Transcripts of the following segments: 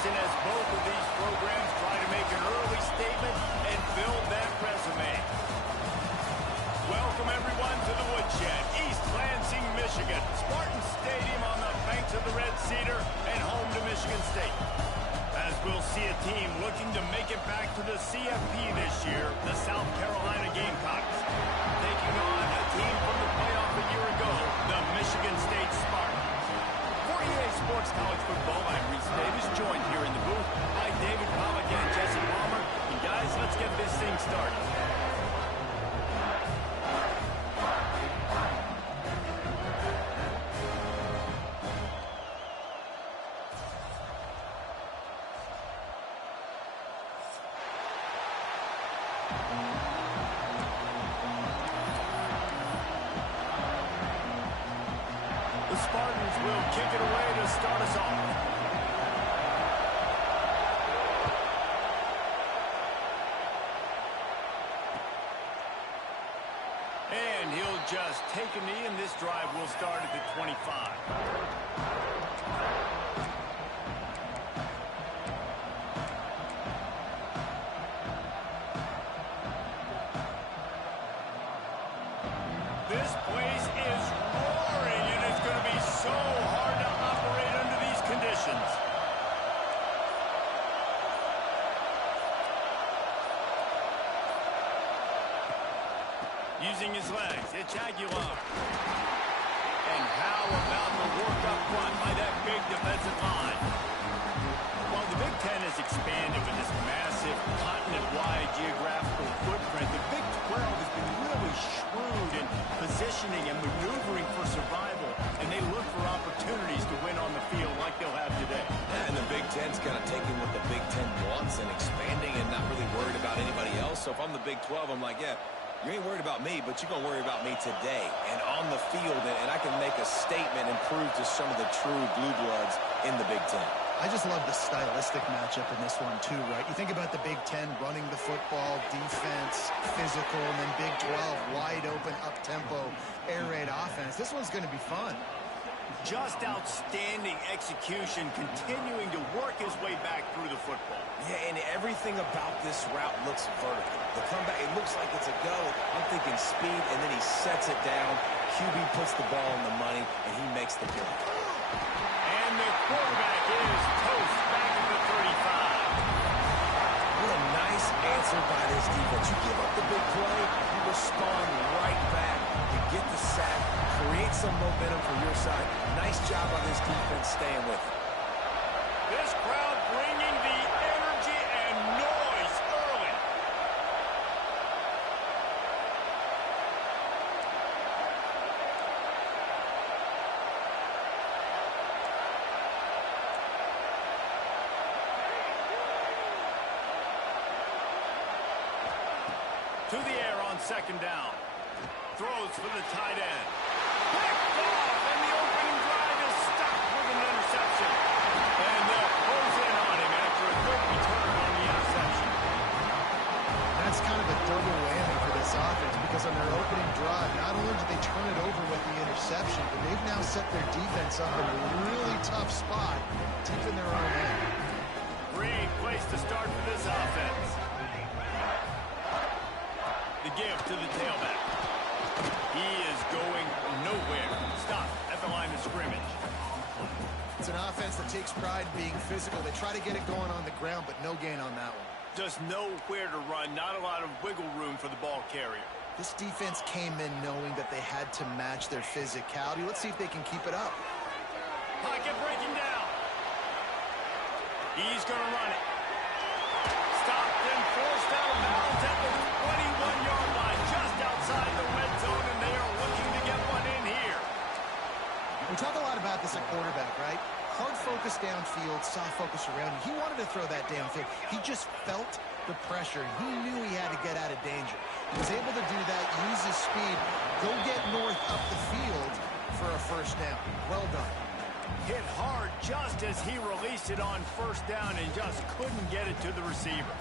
season as both of these programs try to make an early statement and build that resume. Welcome, everyone, to the Woodshed, East Lansing, Michigan. Spartan Stadium on the banks of the Red Cedar and home to Michigan State. As we'll see a team looking to make it back to the CFP this year, the South Carolina Gamecocks. Taking on a team from the playoff a year ago, the Michigan State Spartans. For EA Sports College Football, I'm Reese Davis, joined here in the booth by David Pollack and Jesse Palmer. And guys, let's get this thing started. The Spartans will kick it away to start us off. And he'll just take a knee, and this drive will start at the 25. This place is roaring, and it's going to be so hard to operate under these conditions. Using his legs, it's Aguilar. And how about the work up front by that big defensive line? While the Big Ten has expanded with this massive continent-wide geographical footprint, the Big 12 has been really shrewd in positioning and maneuvering for survival, and they look for opportunities to win on the field like they'll have today. Yeah, and the Big Ten's kind of taking what the Big Ten wants and expanding and not really worried about anybody else. So if I'm the Big 12, I'm like, yeah, you ain't worried about me, but you're going to worry about me today and on the field, and I can make a statement and prove to some of the true blue bloods in the Big Ten. I just love the stylistic matchup in this one, too, right? You think about the Big Ten running the football, defense, physical, and then Big 12, wide open, up-tempo, air raid offense. This one's going to be fun. Just outstanding execution, continuing to work his way back through the football. Yeah, and everything about this route looks vertical. The comeback, it looks like it's a go. I'm thinking speed, and then he sets it down. QB puts the ball in the money, and he makes the play. And the quarterback is toast back at the 35. What a nice answer by this defense. You give up the big play, you respond right back. You get the sack, create some momentum for your side. Nice job on this defense staying with it. This crowd bringing the energy and noise early. To the air on second down. Throws for the tight end. Picked off, and the opening drive is stopped with an interception. And they'll close in on him after a good return on the interception. That's kind of a double whammy for this offense because on their opening drive, not only did they turn it over with the interception, but they've now set their defense up in a really tough spot deep in their own end. Great place to start for this offense. The give to the tailback. He is going nowhere. Stop at the line of scrimmage. It's an offense that takes pride in being physical. They try to get it going on the ground, but no gain on that one. Just nowhere to run. Not a lot of wiggle room for the ball carrier. This defense came in knowing that they had to match their physicality. Let's see if they can keep it up. Pocket breaking down. He's going to run it. Stopped and forced out of bounds at the 21-yard line, just outside the red zone, and they are looking to get one in here. We talk a lot about this at quarterback, right? Hard focus downfield, soft focus around. He wanted to throw that downfield. He just felt the pressure. He knew he had to get out of danger. He was able to do that, use his speed, go get north up the field for a first down. Well done. Hit hard just as he released it on first down and just couldn't get it to the receiver.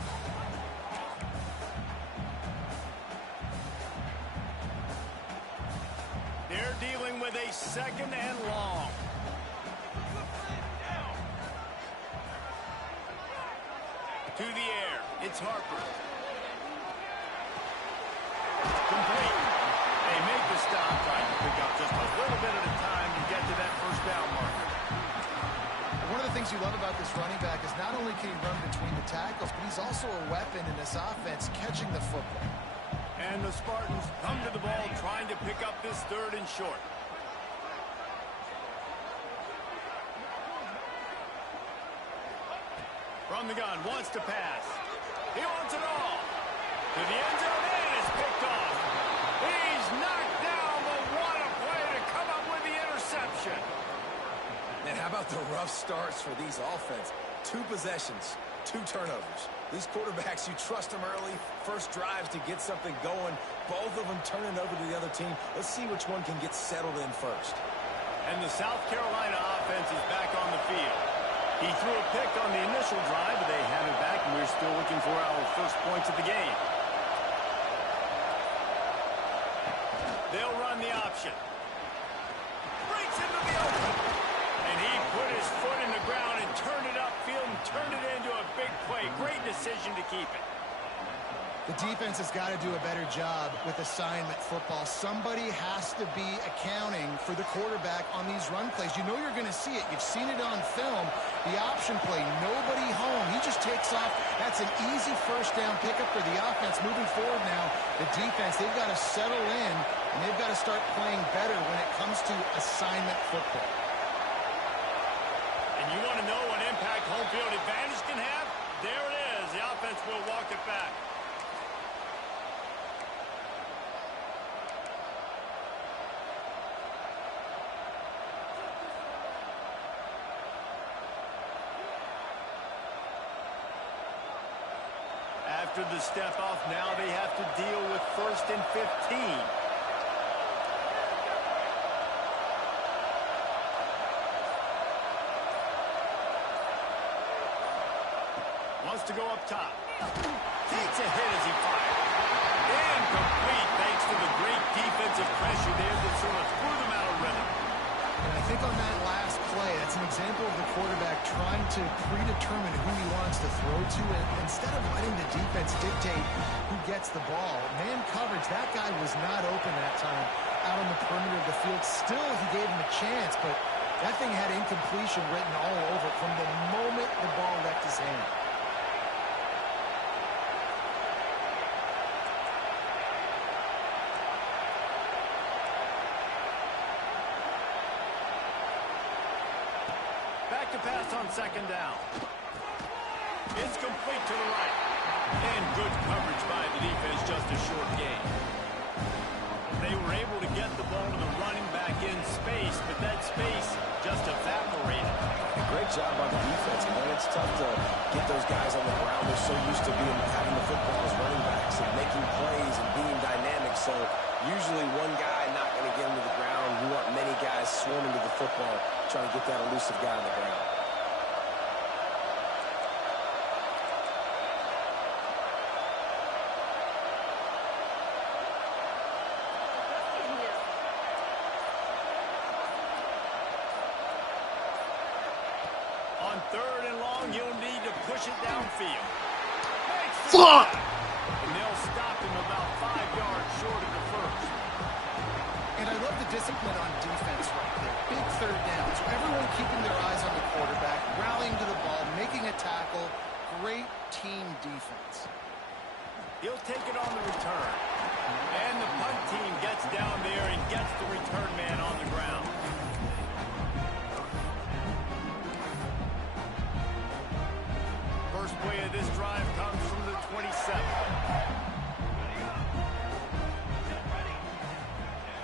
They're dealing with a second and long. To the air. It's Harper. Complete. They make the stop, trying to pick up just a little bit at a time to get to that first down marker. One of the things you love about this running back is not only can he run between the tackles, but he's also a weapon in this offense catching the football. And the Spartans come to the ball trying to pick up this 3rd and short. From the gun, wants to pass. He wants it all. To the end zone, and it's picked off. He's knocked down, but what a play to come up with the interception. And how about the rough starts for these offense? 2 possessions, 2 turnovers. These quarterbacks, you trust them early, first drives to get something going. Both of them turning over to the other team. Let's see which one can get settled in first. And the South Carolina offense is back on the field. He threw a pick on the initial drive, but they have it back, and we're still looking for our first points of the game. They'll run the option. Breaks into the open. And he put his foot in the ground and turned it upfield and turned it into a big play. Great decision to keep it. The defense has got to do a better job with assignment football. Somebody has to be accounting for the quarterback on these run plays. You know you're going to see it. You've seen it on film. The option play, nobody home. He just takes off. That's an easy first down pickup for the offense. Moving forward now, the defense, they've got to settle in, and they've got to start playing better when it comes to assignment football. And you want to know what impact home field advantage can have? There it is. The offense will walk it back. After the step off, now they have to deal with 1st and 15. Wants to go up top. Takes a hit as he fires. Incomplete thanks to the great defensive pressure there that sort of threw them out of rhythm. And I think on that last play, that's an example of the quarterback trying to predetermine who he wants to throw to, and instead of letting the defense dictate who gets the ball. Man coverage, that guy was not open that time out on the perimeter of the field. Still, he gave him a chance, but that thing had incompletion written all over it from the moment the ball left his hand. Back to pass on 2nd down. It's complete to the right. And good coverage by the defense, just a short gain. They were able to get the ball to the running back in space, but that space just evaporated. A great job on the defense, man. It's tough to get those guys on the ground. They're so used to having the football as running backs and making plays and being dynamic. So usually one guy not going to get him to the ground. You want many guys swarming to the football, trying to get that elusive guy on the ground. On 3rd and long, you'll need to push it downfield. Fuck! And they'll stop him about 5 yards short of the first. And I love the discipline on defense right there. Big 3rd downs. Everyone keeping their eyes on the quarterback, rallying to the ball, making a tackle. Great team defense. He'll take it on the return. And the punt team gets down there and gets the return man on the ground. First play of this drive comes from the 27.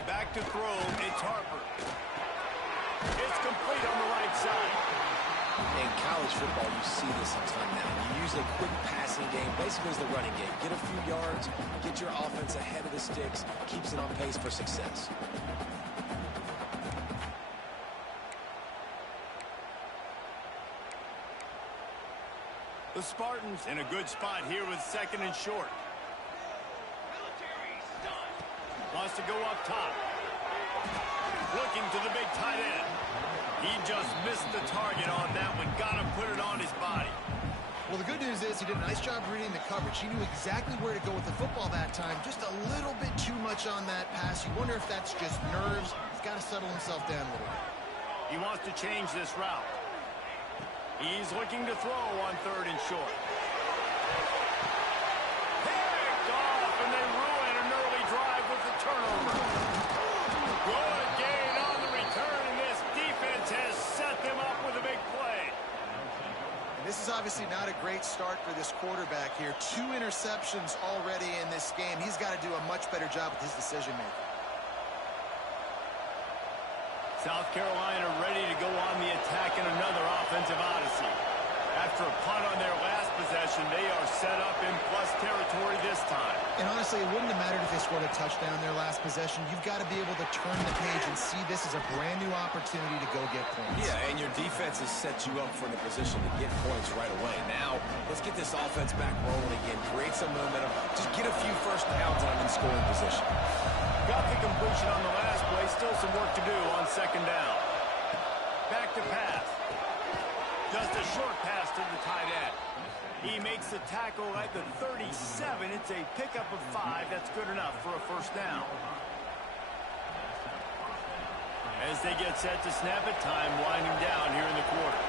Back to throw, it's Harper. It's complete on the right side. In college football, you see this a ton now. You use a quick passing game, basically as the running game. Get a few yards, get your offense ahead of the sticks, keeps it on pace for success. The Spartans in a good spot here with 2nd and short. Wants to go up top. Looking to the big tight end. He just missed the target on that one. Got to put it on his body. Well, the good news is he did a nice job reading the coverage. He knew exactly where to go with the football that time. Just a little bit too much on that pass. You wonder if that's just nerves. He's got to settle himself down a little bit. He wants to change this route. He's looking to throw on 3rd and short. Picked off, and they ruin an early drive with the turnover. Good gain on the return, and this defense has set them up with a big play. This is obviously not a great start for this quarterback here. 2 interceptions already in this game. He's got to do a much better job with his decision-making. South Carolina ready to go on the attack in another offensive odyssey. After a punt on their last possession, they are set up in plus territory this time. And honestly, it wouldn't have mattered if they scored a touchdown their last possession. You've got to be able to turn the page and see this as a brand new opportunity to go get points. Yeah, and your defense has set you up for the position to get points right away. Now, let's get this offense back rolling again, create some momentum, just get a few first downs and I'm in scoring position. Got the completion on the last play, still some work to do on 2nd down. Back to pass. Just a short pass to the tight end. He makes the tackle at the 37. It's a pickup of 5. That's good enough for a first down. As they get set to snap it, time winding down here in the quarter.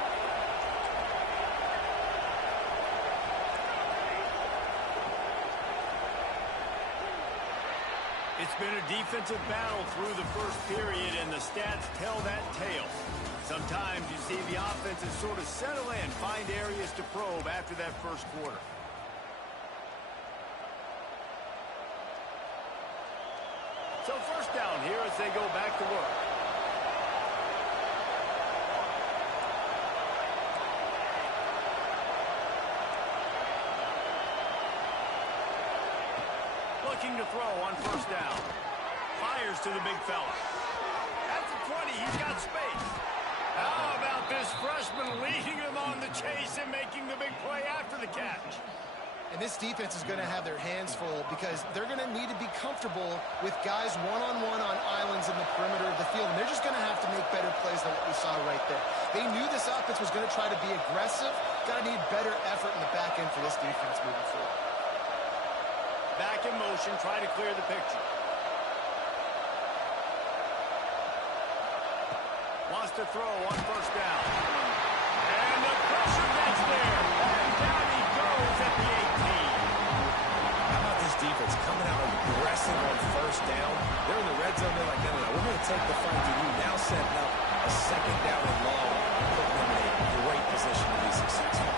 It's been a defensive battle through the first period, and the stats tell that tale. Sometimes you see the offenses sort of settle in, find areas to probe after that first quarter. So first down here as they go back to work. Looking to throw on first down. Fires to the big fella. At the 20, he's got space. How about this freshman leading him on the chase and making the big play after the catch? And this defense is going to have their hands full because they're going to need to be comfortable with guys one-on-one on islands in the perimeter of the field. And they're just going to have to make better plays than what we saw right there. They knew this offense was going to try to be aggressive. Got to need better effort in the back end for this defense moving forward. Back in motion, try to clear the picture. Wants to throw on first down. And the pressure gets there. And down he goes at the 18. How about this defense coming out aggressive on first down? They're in the red zone. They're like, no, we're going to take the fight to you. Now setting up a 2nd down and long. Putting them in a great position to be successful.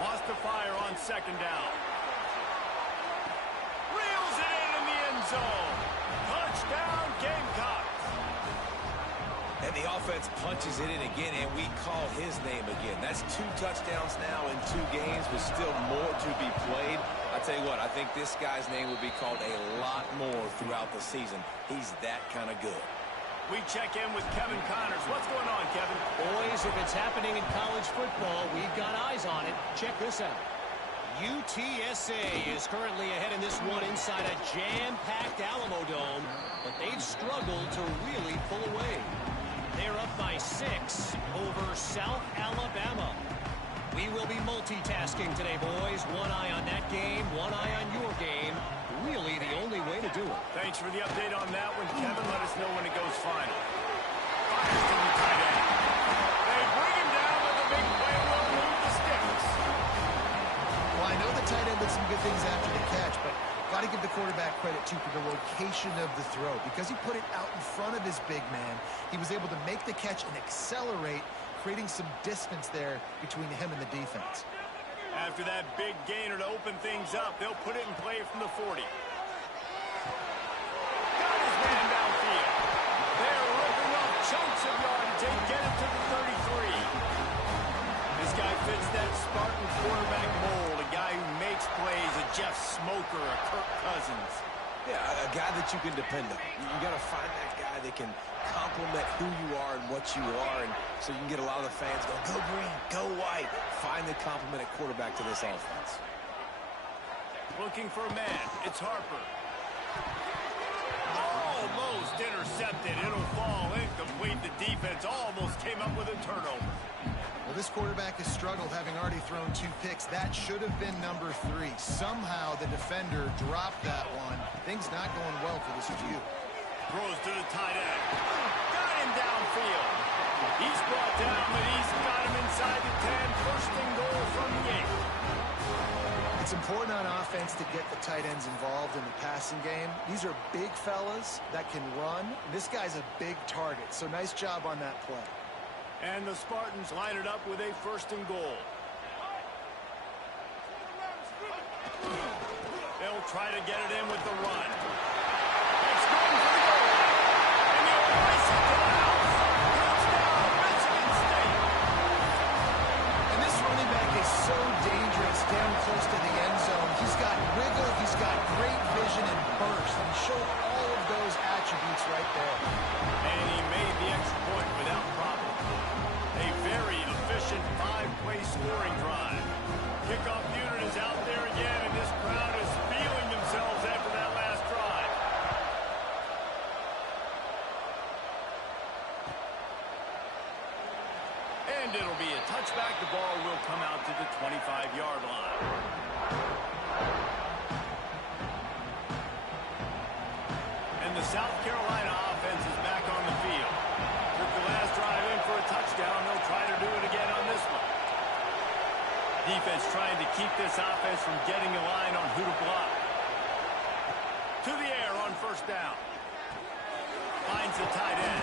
Wants to fire on 2nd down. Reels it in the end zone. Touchdown, Gamecocks. And the offense punches it in again, and we call his name again. That's 2 touchdowns now in 2 games with still more to be played. I tell you what, I think this guy's name will be called a lot more throughout the season. He's that kind of good. We check in with Kevin Connors. What's going on, Kevin? Boys, if it's happening in college football, we've got eyes on it. Check this out. UTSA is currently ahead in this one inside a jam-packed Alamo Dome, but they've struggled to really pull away. They're up by 6 over South Alabama. We will be multitasking today, boys. One eye on that game, one eye on your game. Really the only way to do it. Thanks for the update on that one, Kevin. Let us know when it goes final. Fires to the tight end. They bring him down, but the big play will move the sticks. Well, I know the tight end did some good things after the catch, but got to give the quarterback credit, too, for the location of the throw. Because he put it out in front of his big man, he was able to make the catch and accelerate, creating some distance there between him and the defense. After that big gainer to open things up, they'll put it in play from the 40. Got his man downfield. They're ripping up chunks of yardage. They get it to the 33. This guy fits that Spartan quarterback mold, a guy who makes plays, a Jeff Smoker, a Kirk Cousins. Yeah, a guy that you can depend on. You got to find that guy that can complement who you are and what you are, and so you can get a lot of the fans go green, go white. Find the complement at quarterback to this offense. Looking for a man. It's Harper. Almost defense almost came up with a turnover. Well, this quarterback has struggled, having already thrown 2 picks. That should have been number 3. Somehow the defender dropped that one. Things not going well for this Q. Throws to the tight end. Got him downfield. He's brought down, but he's got him inside the 10. First and goal from the 8. It's important on offense to get the tight ends involved in the passing game. These are big fellas that can run. This guy's a big target, so nice job on that play. And the Spartans line it up with a first and goal. They'll try to get it in with the run. It's going for the goal line. And he'll race it to the house. Touchdown, Michigan State. And this running back is so dangerous down close to the end zone. He's got wiggle, he's got great vision and burst. And he showed all of those attributes right there. And he made the extra point without problem. A very efficient 5-play scoring drive. Kickoff unit is out there again, and this crowd is feeling themselves after that last drive. And it'll be a touchback. The ball will come out to the 25-yard line. And the South Carolina offense is back on the field. Took the last drive in for a touchdown. They'll try to do it again on this one. Defense trying to keep this offense from getting a line on who to block. To the air on first down. Finds the tight end.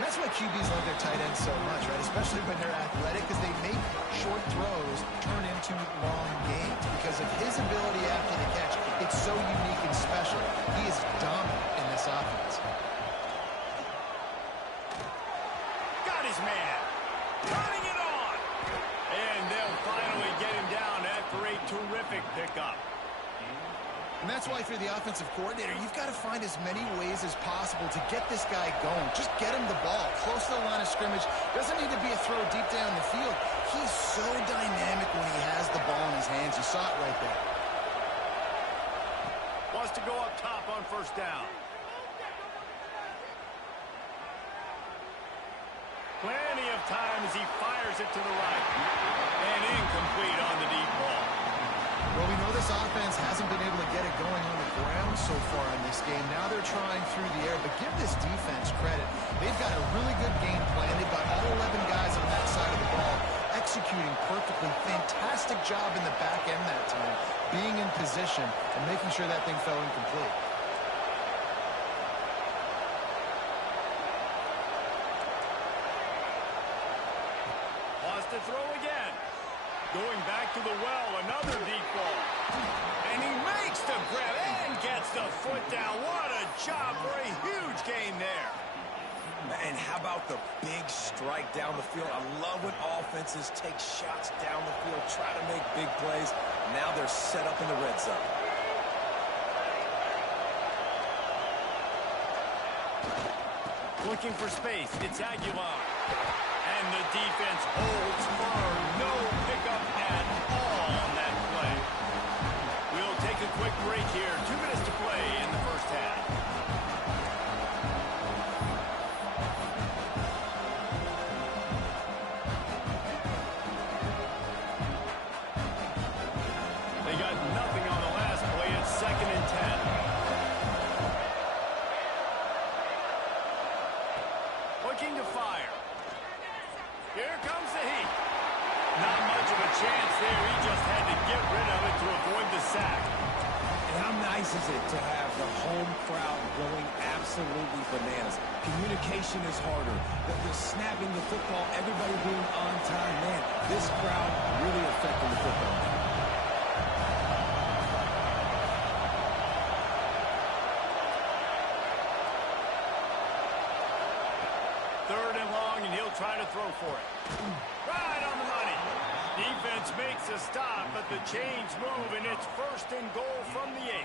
And that's why QBs love their tight ends so much, right? Especially when they're athletic, because they make short throws turn into long gains because of his ability after the catch. It's so unique and special. He is dominant in this offense. Got his man. Turning it on. And they'll finally get him down after a terrific pickup. And that's why, if you're the offensive coordinator, you've got to find as many ways as possible to get this guy going. Just get him the ball close to the line of scrimmage. Doesn't need to be a throw deep down the field. He's so dynamic when he has the ball in his hands. You saw it right there. Wants to go up top on first down. Plenty of time as he fires it to the right. And incomplete on the deep ball. Well, we know this offense hasn't been able to get it going on the ground so far in this game. Now they're trying through the air, but give this defense credit. They've got a really good game plan. They've got all 11 guys on that side of the ball executing perfectly. Fantastic job in the back end that time, being in position and making sure that thing fell incomplete. Wants to throw again. Going back to the well, another deep ball. And he makes the grab and gets the foot down. What a job for a huge gain there. And how about the big strike down the field? I love when offenses take shots down the field, try to make big plays. Now they're set up in the red zone. Looking for space. It's Aguilar. And the defense holds firm. No pickup at all on that play. We'll take a quick break here. 2 minutes to play in the first half. They got nothing on the last play. It's 2nd and 10. Looking to fire. Here comes the heat. Not much of a chance there. He just had to get rid of it to avoid the sack. And how nice is it to have the home crowd going absolutely bananas? Communication is harder. The snapping the football, everybody being on time. Man, this crowd really affecting the football. Third and long, and he'll try to throw for it. Right on the money. Defense makes a stop, but the chains move, and it's 1st and goal from the 8.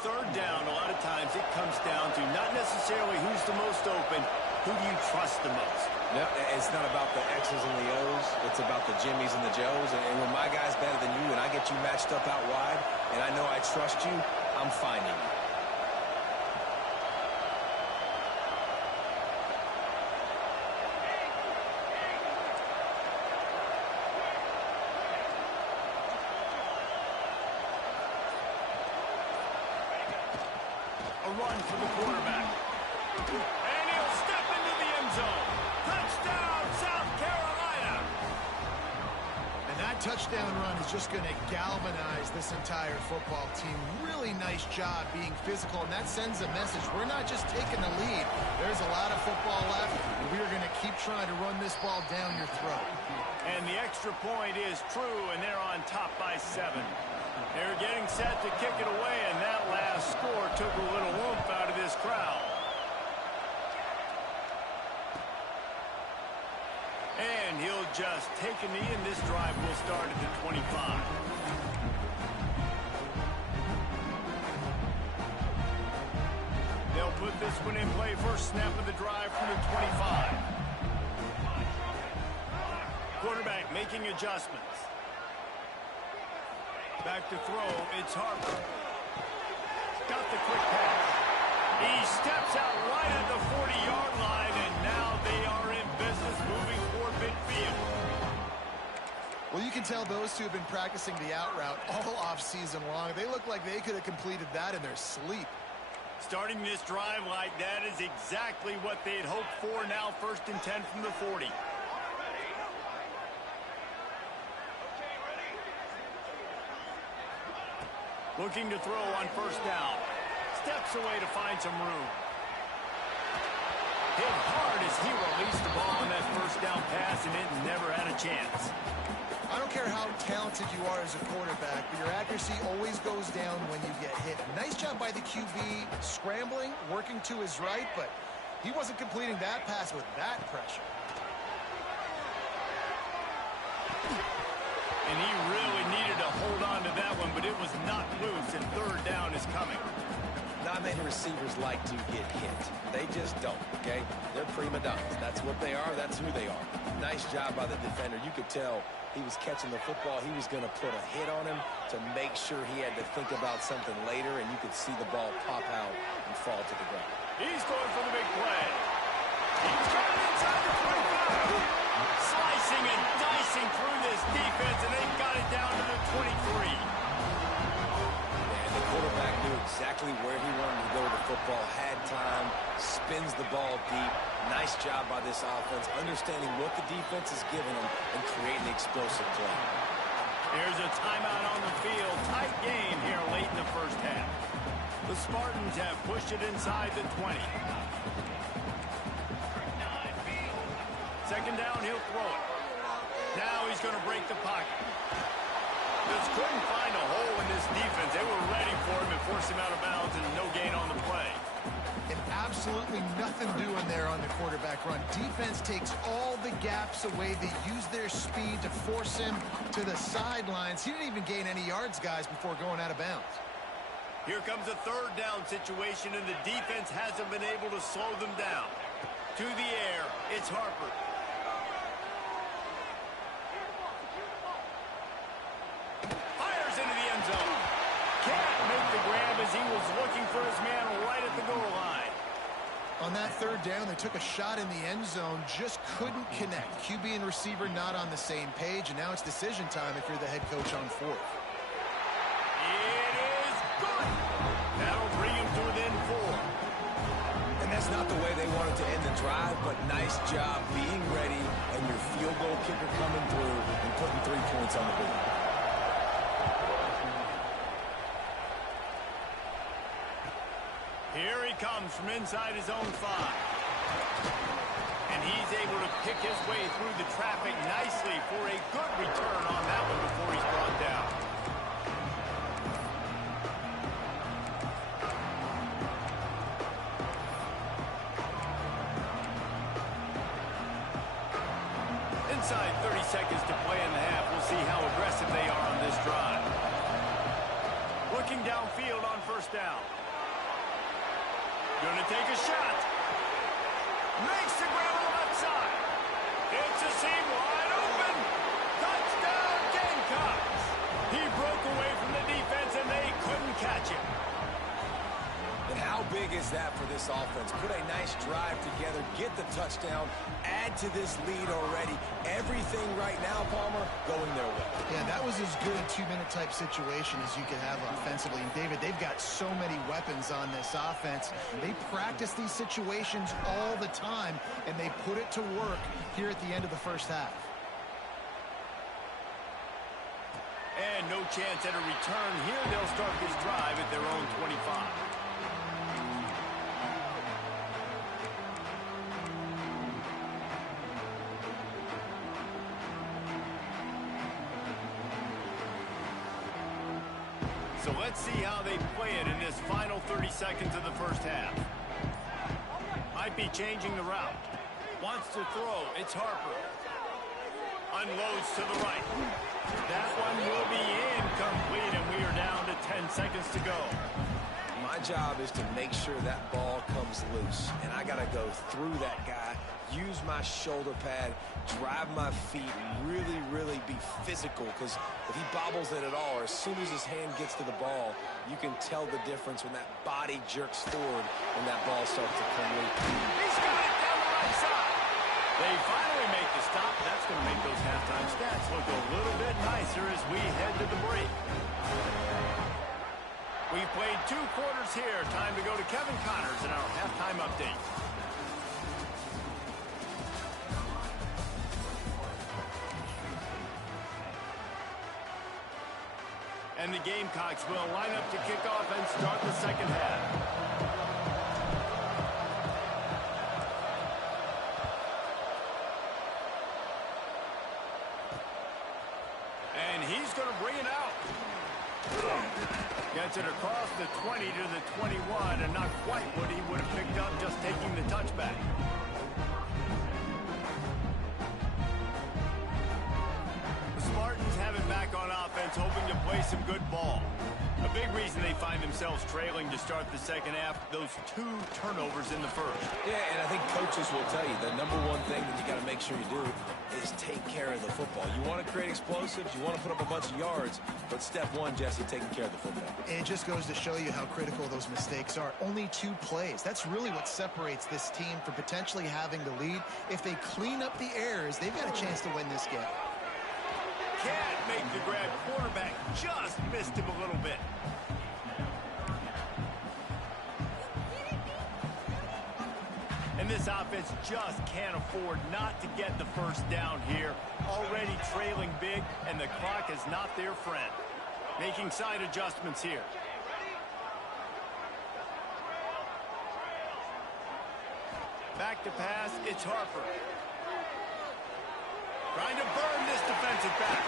Third down, a lot of times it comes down to not necessarily who's the most open, who do you trust the most? No, it's not about the X's and the O's. It's about the Jimmies and the Joes. And when my guy's better than you and I get you matched up out wide, and I know I trust you, I'm finding you. A run for the quarterback. And he'll step into the end zone. Touchdown, South Carolina. And that touchdown run is just going to galvanize this entire football team. Really nice job being physical, and that sends a message. We're not just taking the lead. There's a lot of football left, and we're going to keep trying to run this ball down your throat. And the extra point is true, and they're on top by 7. They're getting set to kick it away, and that last score took a little oomph out of this crowd. And he'll just take a knee, and this drive will start at the 25. They'll put this one in play. First snap of the drive from the 25. Quarterback making adjustments. Back to throw. It's Harper. Got the quick pass. He steps out right at the 40-yard line, and now they are in business moving toward midfield. Well, you can tell those two have been practicing the out route all off-season long. They look like they could have completed that in their sleep. Starting this drive like that is exactly what they had hoped for. Now 1st and 10 from the 40. Looking to throw on 1st down. Steps away to find some room. Hit hard as he released the ball on that 1st down pass, and it never had a chance. I don't care how talented you are as a quarterback, but your accuracy always goes down when you get hit. Nice job by the QB scrambling, working to his right, but he wasn't completing that pass with that pressure. And he really needed to hold on to that one, but it was knocked loose, and 3rd down is coming. Not many receivers like to get hit. They just don't, okay? They're prima donnas. That's what they are. That's who they are. Nice job by the defender. You could tell he was catching the football. He was going to put a hit on him to make sure he had to think about something later, and you could see the ball pop out and fall to the ground. He's going for the big play. He's got it inside the 25. Slicing and dicing through this defense, and they've got it down to the 23. And the quarterback knew exactly where he wanted to go with the football, had time, spins the ball deep. Nice job by this offense, understanding what the defense is giving them and creating explosive play. Here's a timeout on the field. Tight game here late in the 1st half. The Spartans have pushed it inside the 20. 2nd down, he'll throw it. Now he's going to break the pocket. Just couldn't find a hole in this defense. They were ready for him and forced him out of bounds, and no gain on the play. And absolutely nothing doing there on the quarterback run. Defense takes all the gaps away. They use their speed to force him to the sidelines. He didn't even gain any yards, guys, before going out of bounds. Here comes a 3rd down situation, and the defense hasn't been able to slow them down. To the air, it's Harper. Fires into the end zone. Can't make the grab as he was looking for his man right at the goal line. On that 3rd down, they took a shot in the end zone, just couldn't connect. QB and receiver not on the same page, and now it's decision time if you're the head coach on 4th. It is good. That'll bring him to within 4. And that's not the way they wanted to end the drive, but nice job being ready and your field goal kicker coming through and putting 3 points on the board. Here he comes from inside his own 5. And he's able to pick his way through the traffic nicely for a good return on that one before he's brought down. Inside 30 seconds to play in the half. We'll see how aggressive they are on this drive. Looking downfield on 1st down. Going to take a shot. Makes the grab on the left side. It's a seam wide open. Touchdown Gamecocks. He broke away from the defense and they couldn't catch him. And how big is that for this offense? Put a nice drive together, get the touchdown, add to this lead already. Everything right now, Palmer, going their way. Yeah, that was as good a two-minute type situation as you could have offensively. And, David, they've got so many weapons on this offense. They practice these situations all the time, and they put it to work here at the end of the first half. And no chance at a return here. They'll start this drive at their own 25. So let's see how they play it in this final 30 seconds of the first half. Might be changing the route. Wants to throw. It's Harper. Unloads to the right. That one will be incomplete, and we are down to 10 seconds to go. My job is to make sure that ball comes loose, and I got to go through that guy, use my shoulder pad, drive my feet, really, really be physical, because if he bobbles it at all, or as soon as his hand gets to the ball, you can tell the difference when that body jerks forward and that ball starts to come loose. He's got it down the right side. They finally make the stop. That's going to make those halftime stats look a little bit nicer as we head to the break. We've played 2 quarters here. Time to go to Kevin Connors in our halftime update. And the Gamecocks will line up to kick off and start the second half. And he's going to bring it out. Gets it across the 20 to the 21, and not quite what he would have picked up just taking the touchback. The Spartans have it back on offense, hoping to play some good ball. A big reason they find themselves trailing to start the second half, those 2 turnovers in the first. Yeah, and I think coaches will tell you the number one thing that you got to make sure you do is take care of the football. You want to create explosives, you want to put up a bunch of yards, but step one, Jesse, taking care of the football. It just goes to show you how critical those mistakes are. Only 2 plays. That's really what separates this team from potentially having the lead. If they clean up the errors, they've got a chance to win this game. Can't make the grab. Quarterback just missed him a little bit. And this offense just can't afford not to get the first down here. Already trailing big, and the clock is not their friend. Making side adjustments here. Back to pass, it's Harper. Trying to burn this defensive back.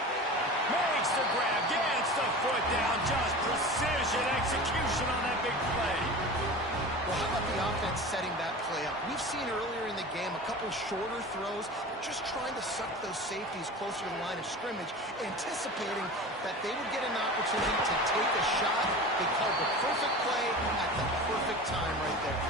Makes the grab, gets the foot down. Just precision execution on that big play. Well, how about the offense setting that play up? We've seen earlier in the game a couple shorter throws, just trying to suck those safeties closer to the line of scrimmage, anticipating that they would get an opportunity to take a shot. They called the perfect play at the perfect time right there.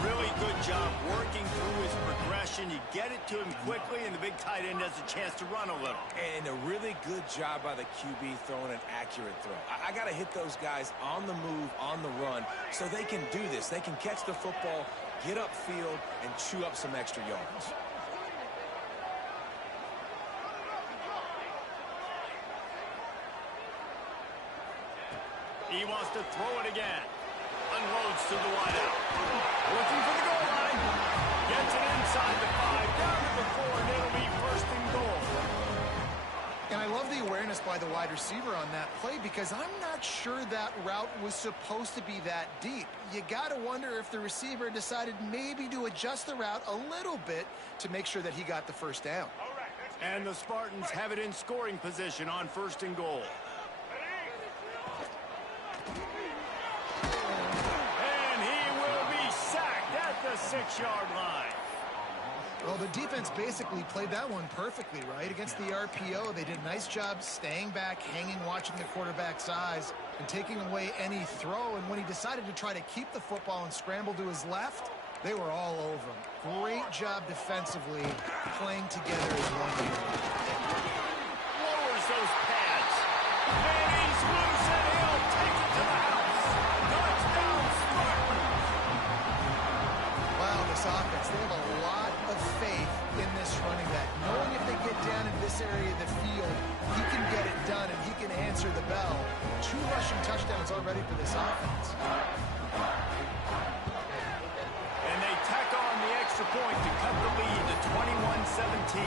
Really good job working through his progression. You get it to him quickly, and the big tight end has a chance to run a little. And a really good job by the QB throwing an accurate throw. I got to hit those guys on the move, on the run, so they can do this. They can catch the football, get upfield, and chew up some extra yards. He wants to throw it again. Unloads to the wideout. Looking for the goal line. Gets it inside the 5, down to the 4, and it'll be first and goal. And I love the awareness by the wide receiver on that play, because I'm not sure that route was supposed to be that deep. You got to wonder if the receiver decided maybe to adjust the route a little bit to make sure that he got the first down. And the Spartans have it in scoring position on first and goal. The 6-yard line. Well, the defense basically played that one perfectly, right? Against the RPO, they did a nice job staying back, hanging, watching the quarterback's eyes, and taking away any throw. And when he decided to try to keep the football and scramble to his left, they were all over him. Great job defensively, playing together as one unit. Lowers those pads. And he's loose, and he'll take it to the house. Touchdown, Spartans. They have a lot of faith in this running back, knowing if they get down in this area of the field, he can get it done and he can answer the bell. 2 rushing touchdowns already for this offense. And they tack on the extra point to cut the lead to 21-17.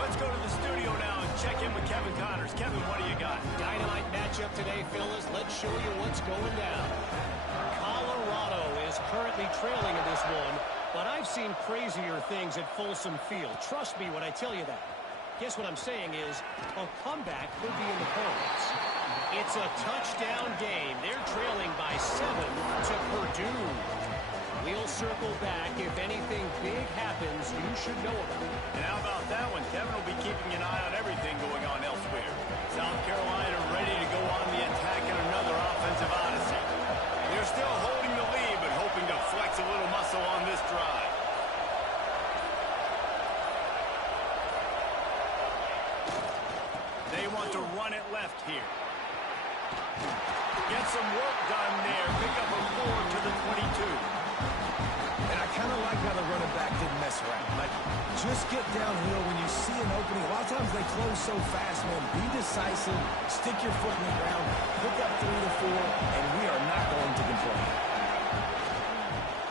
Let's go to the studio now and check in with Kevin Connors. Kevin, what do you got? Dynamite matchup today, fellas. Let's show you what's going down. Colorado is currently trailing in this one, but I've seen crazier things at Folsom Field. Trust me when I tell you that. Guess what I'm saying is a comeback could be in the cards. It's a touchdown game. They're trailing by 7 to Purdue. We'll circle back. If anything big happens, you should know about it. And how about that one? Kevin will be keeping an eye on everything going on elsewhere. South Carolina ready to go on the attack in another offensive odyssey. They're still holding the lead, but hoping to flex a little muscle on this drive. They want to run it left here. Get some work done there. Pick up a 4 to the 22. And I kind of like how the running back didn't mess around. Like, just get downhill when you see an opening. A lot of times they close so fast, man. Be decisive, stick your foot in the ground, pick up 3 to 4, and we are not going to complain.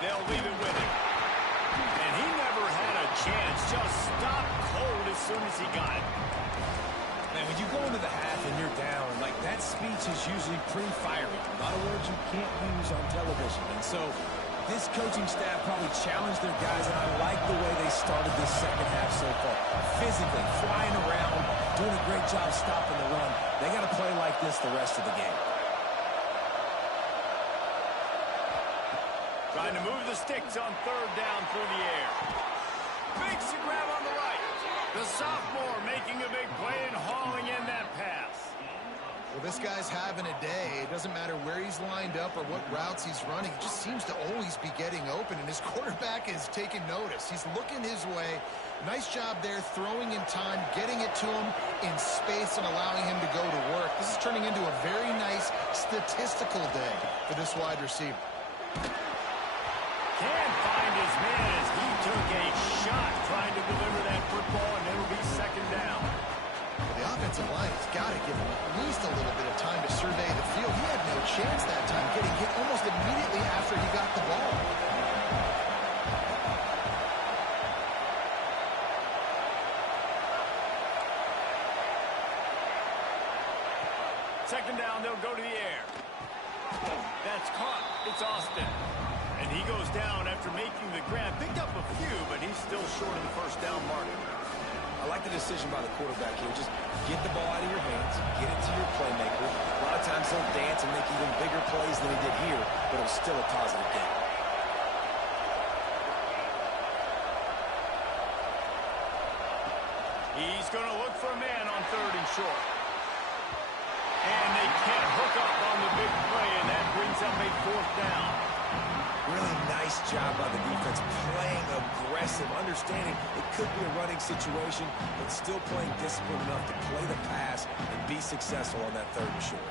They'll leave it with him. And he never had a chance. Just stopped cold as soon as he got it. Man, when you go into the half and you're down, like, that speech is usually pretty fiery. A lot of words you can't use on television. And so this coaching staff probably challenged their guys, and I like the way they started this second half so far. Physically, flying around, doing a great job stopping the run. They got to play like this the rest of the game. Trying to move the sticks on 3rd down through the air. Makes the grab on the right. The sophomore making a big play and hauling in that pass. Well, this guy's having a day. It doesn't matter where he's lined up or what routes he's running. He just seems to always be getting open, and his quarterback is taking notice. He's looking his way. Nice job there, throwing in time, getting it to him in space and allowing him to go to work. This is turning into a very nice statistical day for this wide receiver. Can't find his man as he took a shot trying to deliver that football, and it'll be 2nd down. The offensive line has got to give him at least a little bit of time to survey the field. He had no chance that time, getting hit almost immediately after he got the ball. Second down, they'll go to the air. That's caught. It's Austin. And he goes down after making the grab. Picked up a few, but he's still short of the 1st down marker. I like the decision by the quarterback here. Just get the ball out of your hands, get it to your playmaker. A lot of times he'll dance and make even bigger plays than he did here, but it was still a positive game. He's going to look for a man on 3rd and short. And they can't hook up on the big play, and that brings up a 4th down. Really nice job by the defense, playing aggressive, understanding it could be a running situation, but still playing disciplined enough to play the pass and be successful on that 3rd and short.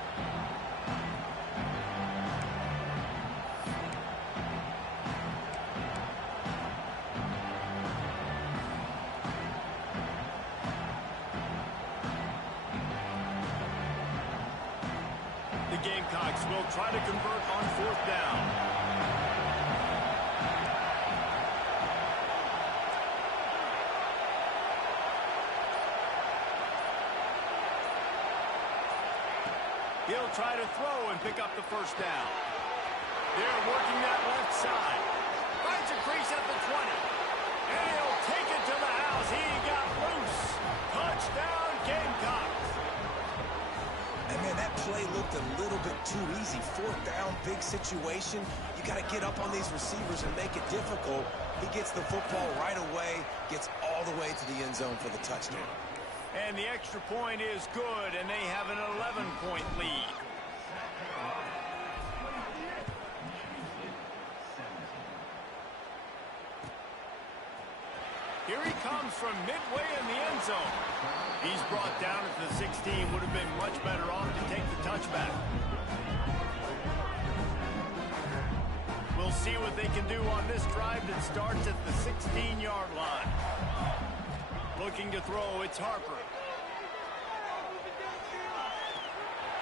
The Gamecocks will try to convert on 4th down. He'll try to throw and pick up the 1st down. They're working that left side. Finds a crease at the 20. And he'll take it to the house. He got loose. Touchdown, Gamecocks. And, man, that play looked a little bit too easy. 4th down, big situation. You got to get up on these receivers and make it difficult. He gets the football right away, gets all the way to the end zone for the touchdown. And the extra point is good, and they have an 11-point lead. Here he comes from midway in the end zone. He's brought down at the 16. Would have been much better off to take the touchback. We'll We'll see what they can do on this drive that starts at the 16-yard line. Looking to throw, it's Harper.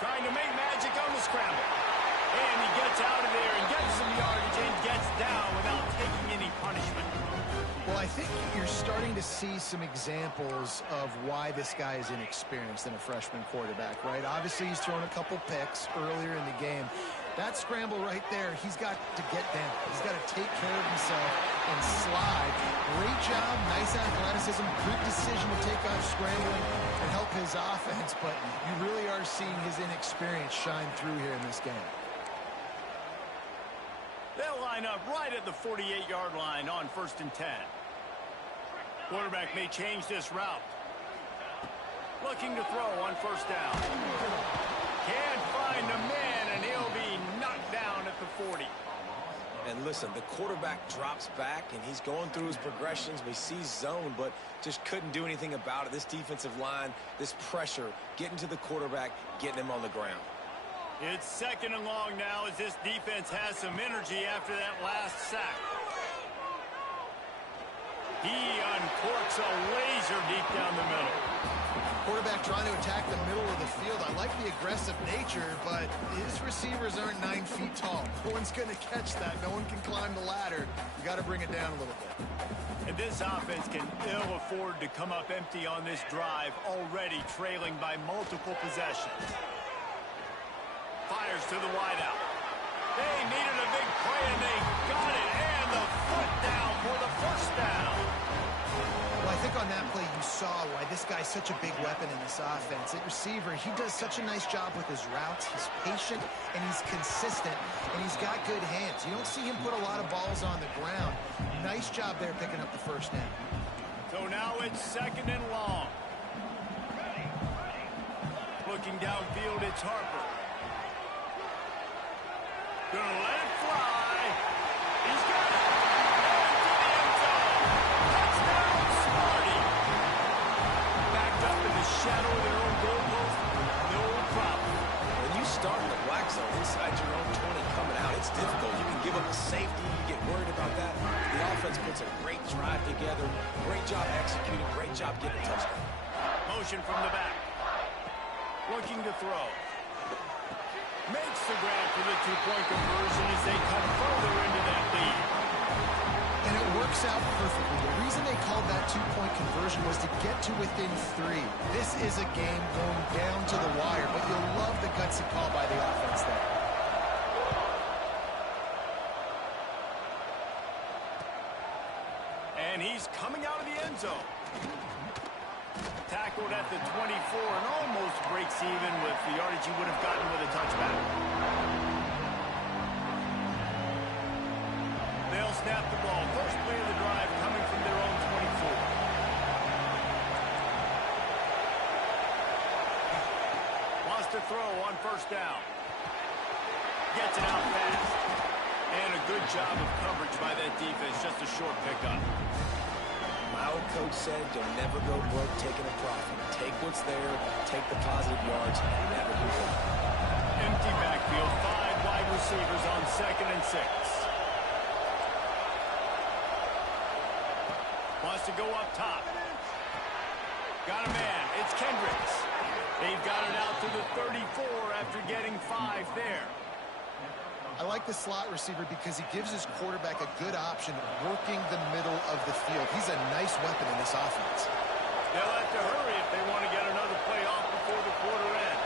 Trying to make magic on the scramble. And he gets out of there and gets some yardage and gets down without taking any punishment. Well, I think you're starting to see some examples of why this guy is inexperienced in a freshman quarterback, right? Obviously, he's thrown a couple picks earlier in the game. That scramble right there, he's got to get down. He's got to take care of himself and slide. Great job, nice athleticism, good decision to take off scrambling and help his offense, but you really are seeing his inexperience shine through here in this game. They'll line up right at the 48-yard line on 1st and 10. Quarterback may change this route. Looking to throw on 1st down. Can't find a man, and he'll be knocked down at the 40. And listen, the quarterback drops back, and he's going through his progressions. We see zone, but just couldn't do anything about it. This defensive line, this pressure, getting to the quarterback, getting him on the ground. It's 2nd and long now as this defense has some energy after that last sack. He uncorks a laser deep down the middle. Quarterback trying to attack the middle of the field. I like the aggressive nature, but his receivers aren't 9 feet tall. No one's going to catch that. No one can climb the ladder. You got to bring it down a little bit. And this offense can ill afford to come up empty on this drive, already trailing by multiple possessions. Fires to the wideout. They needed a big play, and they got it. And the foot down for the 1st down. Well, I think on that play you saw why this guy's such a big weapon in this offense. At receiver, he does such a nice job with his routes. He's patient, and he's consistent, and he's got good hands. You don't see him put a lot of balls on the ground. Nice job there picking up the 1st down. So now it's 2nd and long. Looking downfield, it's Harper. Gonna let it fly. He's got it. Into the end zone. Touchdown, Sparty. Backed up in the shadow of their own goalpost. No problem. When you start in the black zone inside your own 20 coming out, it's difficult. You can give up a safety. You get worried about that. The offense puts a great drive together. Great job executing. Great job getting a touchdown. Motion from the back. Looking to throw. Makes the grab for the 2-point conversion as they come further into that lead. And it works out perfectly. The reason they called that 2-point conversion was to get to within 3. This is a game going down to the wire, but you'll love the gutsy call by the offense there. And he's coming out of the end zone. Tackled at the 24 and almost breaks even with the yardage he would have gotten with a touchback. They'll snap the ball. First play of the drive coming from their own 24. Wants to throw on 1st down. Gets it out fast. And a good job of coverage by that defense. Just a short pickup. My old coach said, you'll never go broke taking a profit. Take what's there, take the positive yards, and never move on. Empty backfield, 5 wide receivers on 2nd and 6. Wants to go up top. Got a man, it's Kendricks. They've got it out to the 34 after getting 5 there. I like the slot receiver because he gives his quarterback a good option working the middle of the field. He's a nice weapon in this offense. They'll have to hurry if they want to get another play off before the quarter ends.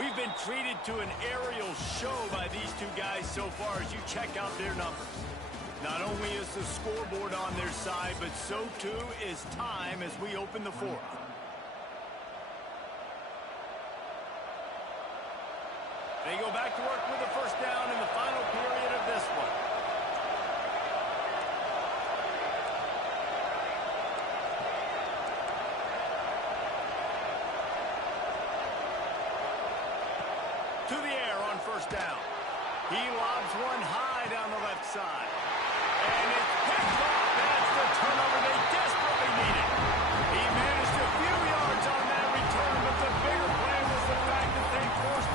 We've been treated to an aerial show by these two guys so far as you check out their numbers. Not only is the scoreboard on their side, but so too is time as we open the 4th. They go back to work with the 1st down in the final period of this one. To the air on 1st down. He lobs one high down the left side. And it's picked off. That's the turnover they desperately needed. He managed a few yards on that return, but the bigger play was the fact that they forced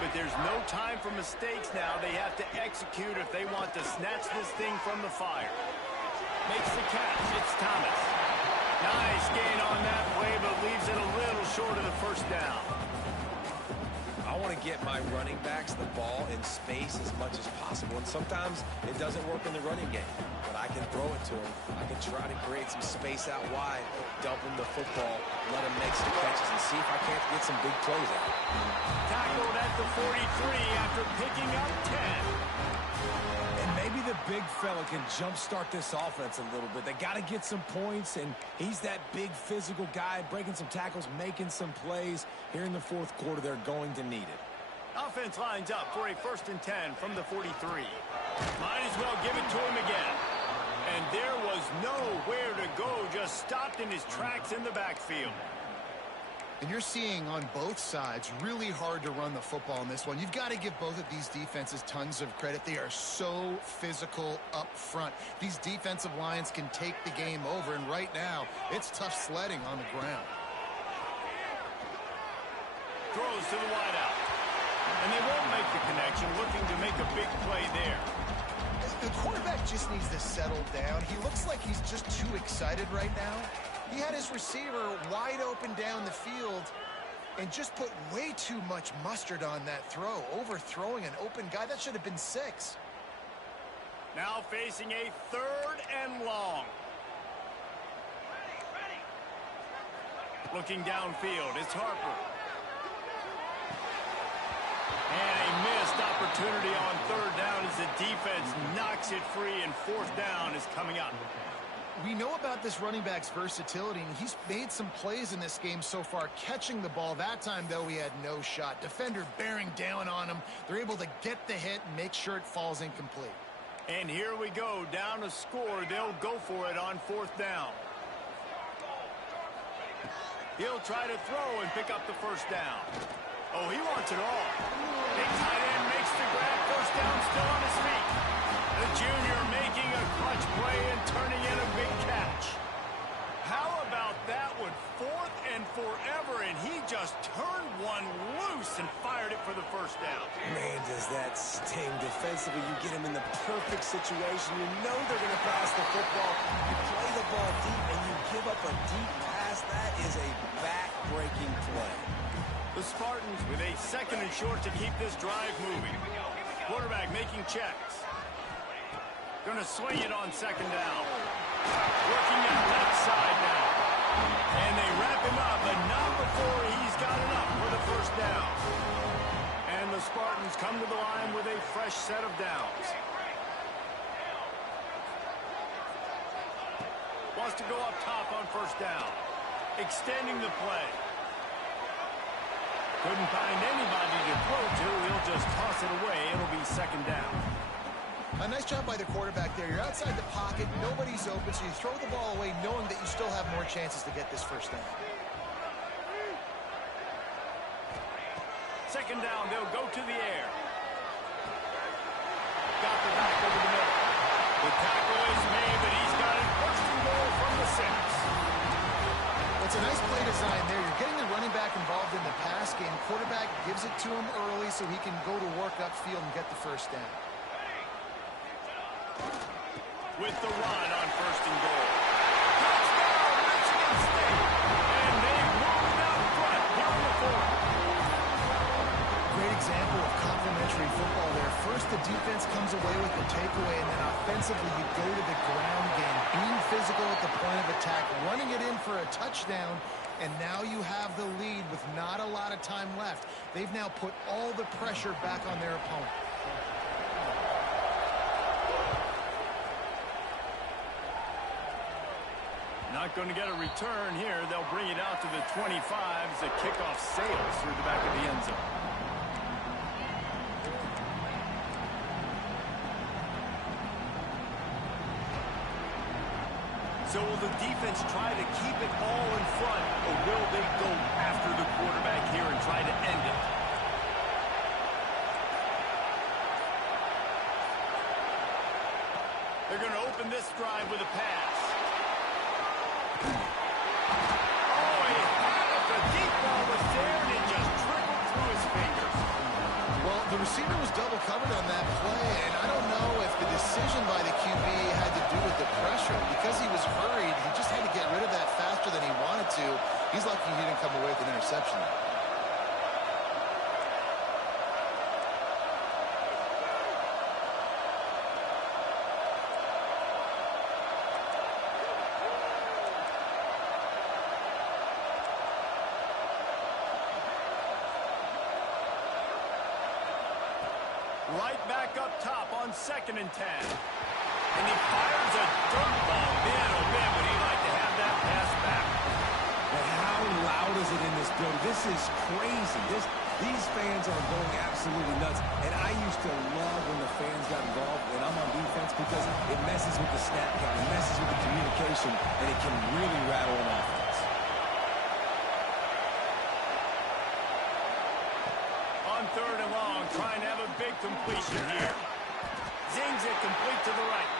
but there's no time for mistakes now. They have to execute if they want to snatch this thing from the fire. Makes the catch. It's Thomas. Nice gain on that play, but leaves it a little short of the first down. I want to get my running backs the ball in space as much as possible, and sometimes it doesn't work in the running game, but I can throw it to them. I can try to create some space out wide, dump them the football, let them make some catches, and see if I can't get some big plays out. Tackled at the 43 after picking up 10. And maybe the big fella can jumpstart this offense a little bit. They got to get some points, and he's that big physical guy, breaking some tackles, making some plays. Here in the fourth quarter, they're going to need it. Offense lines up for a 1st and 10 from the 43. Might as well give it to him again. And there was nowhere to go, just stopped in his tracks in the backfield. And you're seeing on both sides really hard to run the football in this one. You've got to give both of these defenses tons of credit. They are so physical up front. These defensive lines can take the game over, and right now, it's tough sledding on the ground. Throws to the wideout. And they won't make the connection, looking to make a big play there. The quarterback just needs to settle down. He looks like he's just too excited right now. He had his receiver wide open down the field and just put way too much mustard on that throw, overthrowing an open guy. That should have been 6. Now facing a 3rd and long. Looking downfield, it's Harper. And a missed opportunity on 3rd down as the defense knocks it free, and 4th down is coming up. We know about this running back's versatility, and he's made some plays in this game so far, catching the ball. That time, though, he had no shot. Defender bearing down on him. They're able to get the hit and make sure it falls incomplete. And here we go, down a score. They'll go for it on 4th down. He'll try to throw and pick up the 1st down. Oh, he wants it all. Big tight end makes the grab. 1st down, still on his feet. The junior making a clutch play and turning in a big catch. How about that one? 4th and forever, and he just turned one loose and fired it for the 1st down. Man, does that sting defensively. You get him in the perfect situation. You know they're going to pass the football. You play the ball deep, and you give up a deep pass. That is a back-breaking play. The Spartans with a 2nd and short to keep this drive moving. Quarterback making checks. Going to swing it on 2nd down. Working it left side now. And they wrap him up, but not before he's got enough for the 1st down. And the Spartans come to the line with a fresh set of downs. Wants to go up top on 1st down. Extending the play. Couldn't find anybody to throw to. He'll just toss it away. It'll be 2nd down. A nice job by the quarterback there. You're outside the pocket. Nobody's open, so you throw the ball away knowing that you still have more chances to get this 1st down. 2nd down, they'll go to the air. Got the back over the middle. The tackle is made, but he's got it 1st and goal from the 6. It's a nice play design there. You're getting the running back involved in the pass game. Quarterback gives it to him early so he can go to work upfield and get the 1st down. With the run on 1st and goal. Touchdown, Michigan State! And they moved out front here in the 4th. Great example of complementary football there. First, the defense comes away with the takeaway, and then offensively, you go to the ground game, being physical at the point of attack, running it in for a touchdown, and now you have the lead with not a lot of time left. They've now put all the pressure back on their opponent. Not going to get a return here. They'll bring it out to the 25 as the kickoff sails through the back of the end zone. So will the defense try to keep it all in front, or will they go after the quarterback here and try to end it? They're going to open this drive with a pass. Oh, he had it. The deep ball was there, and it just trickled through his fingers. receiver was double covered on that play, and I don't know if the decision by the QB had to do with the pressure. Because he was hurried, he just had to get rid of that faster than he wanted to. He's lucky he didn't come away with an interception. Right back up top on 2nd and 10. And he fires a dirt ball. Man, oh man, would he like to have that pass back. But how loud is it in this building? This is crazy. These fans are going absolutely nuts. And I used to love when the fans got involved when I'm on defense because it messes with the snap count, it messes with the communication, and it can really rattle an offense. On 3rd and long, trying to have a big completion here. Zings it complete to the right.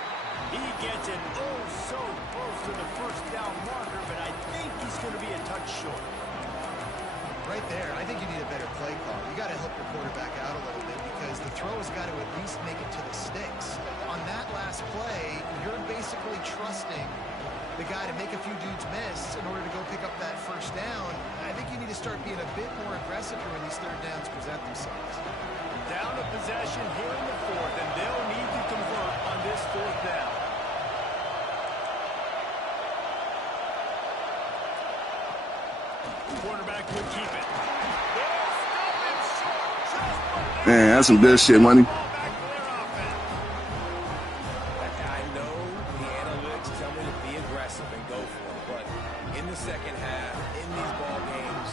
He gets it oh so close to the first down marker, but I think he's going to be a touch short. Right there, I think you need a better play call. You got to help your quarterback out a little bit because the throw has got to at least make it to the sticks. On that last play, you're basically trusting the guy to make a few dudes miss in order to go pick up that first down. I think you need to start being a bit more aggressive here when these 3rd downs present themselves. Down a possession here in the 4th, and they'll need to convert on this 4th down. Quarterback would keep it. They'll stop him short. Just Man, that's some good shit, Money. ball back to their offense. I know the analytics tell me to be aggressive and go for it, but in the second half, in these ball games,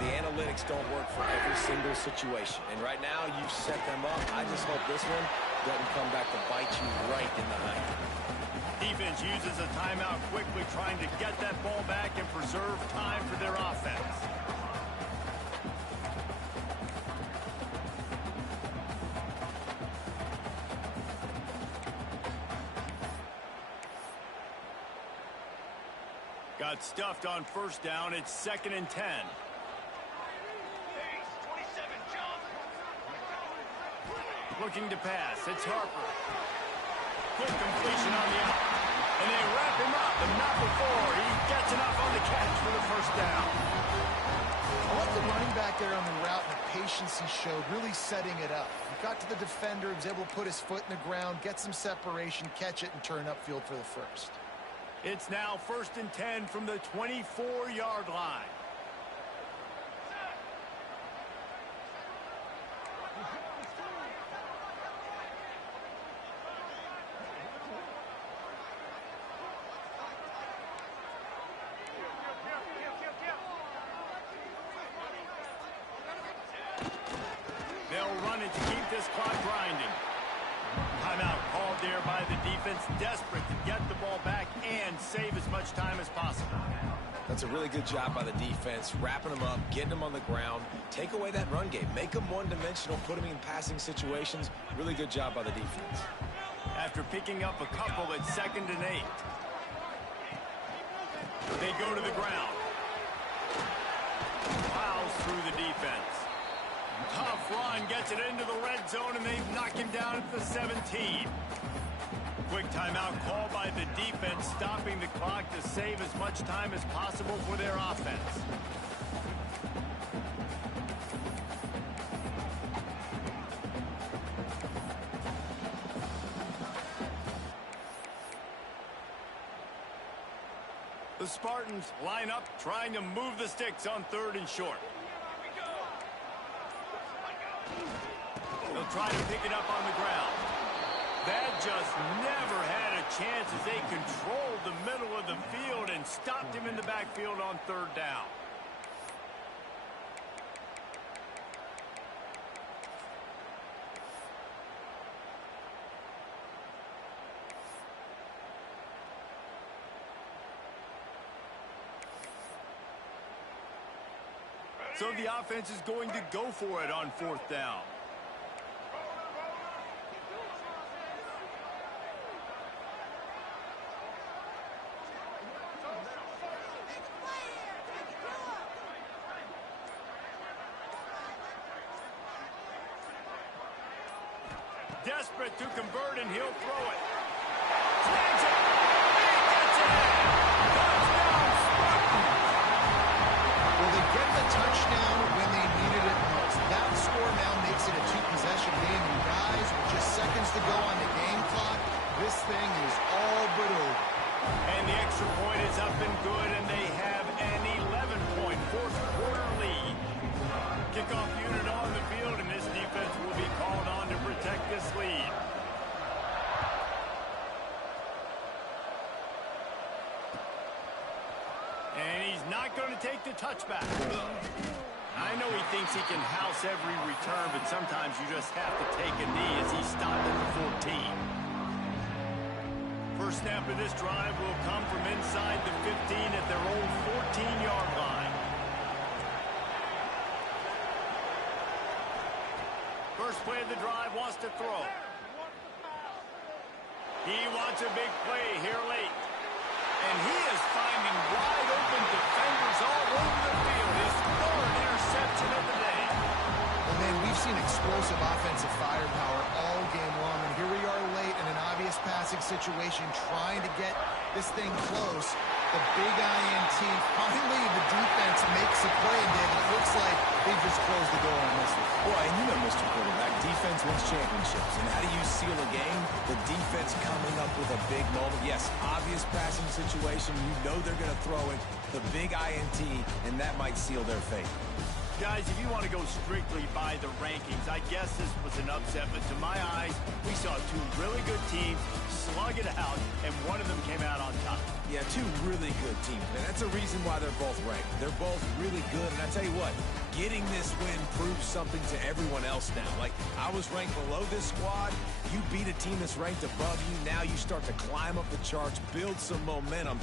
the analytics don't work for every single situation. And right now, you've set them up. I just hope this one doesn't come back to bite you right in the hind. Defense uses a timeout quickly, trying to get that ball back and preserve time for their offense. Got stuffed on 1st down. It's 2nd and 10. Looking to pass. It's Harper. Quick completion on the out. And they wrap him up, but not before he gets enough on the catch for the 1st down. I like the running back there on the route and the patience he showed, really setting it up. He got to the defender, was able to put his foot in the ground, get some separation, catch it, and turn upfield for the 1st. It's now 1st and 10 from the 24-yard line. They'll run it to keep this clock grinding. Timeout called there by the defense, desperate to get the ball back and save as much time as possible. That's a really good job by the defense, wrapping them up, getting them on the ground, take away that run game, make them one-dimensional, put them in passing situations. Really good job by the defense. After picking up a couple at 2nd and 8. They go to the ground. Plows through the defense. Tough run, gets it into the red zone, and they knock him down at the 17. Quick timeout call by the defense, stopping the clock to save as much time as possible for their offense. The Spartans line up, trying to move the sticks on 3rd and short. They'll try to pick it up on the ground. That just never had a chance as they controlled the middle of the field and stopped him in the backfield on 3rd down. So the offense is going to go for it on 4th down. desperate to convert, and he'll throw it. Slams it. He gets it in. Touchdown, Spartans. Well, they get the touchdown when they needed it most. That score now makes it a two-possession game. And guys, with just seconds to go on the game clock, this thing is all but over. And the extra point is up and good, and they have an 11-point fourth-quarter lead. Kickoff unit on the field, and this defense will be called on to protect this lead. And he's not going to take the touchback. I know he thinks he can house every return, but sometimes you just have to take a knee as he stopped at the 14. First snap of this drive will come from inside the 15 at their own 14-yard line. First play of the drive, wants to throw. He wants a big play here late. And he is finding wide open defenders all over the field. His third interception of the day. Well, man, we've seen explosive offensive firepower all game long. And here we are late in an obvious passing situation trying to get this thing close. The big INT. Finally, the defense makes a play, David. It looks like they just closed the door on this one. Well, and you know, Mr. Quarterback, defense wins championships. And how do you seal a game? The defense coming up with a big moment. Yes, obvious passing situation. You know they're going to throw it. The big INT, and that might seal their fate. Guys, if you want to go strictly by the rankings, I guess this was an upset. But to my eyes, we saw two really good teams slug it out, and one of them came out on top. Yeah, two really good teams, man. That's a reason why they're both ranked. They're both really good, and I tell you what, getting this win proves something to everyone else now. Like, I was ranked below this squad. You beat a team that's ranked above you. Now you start to climb up the charts, build some momentum.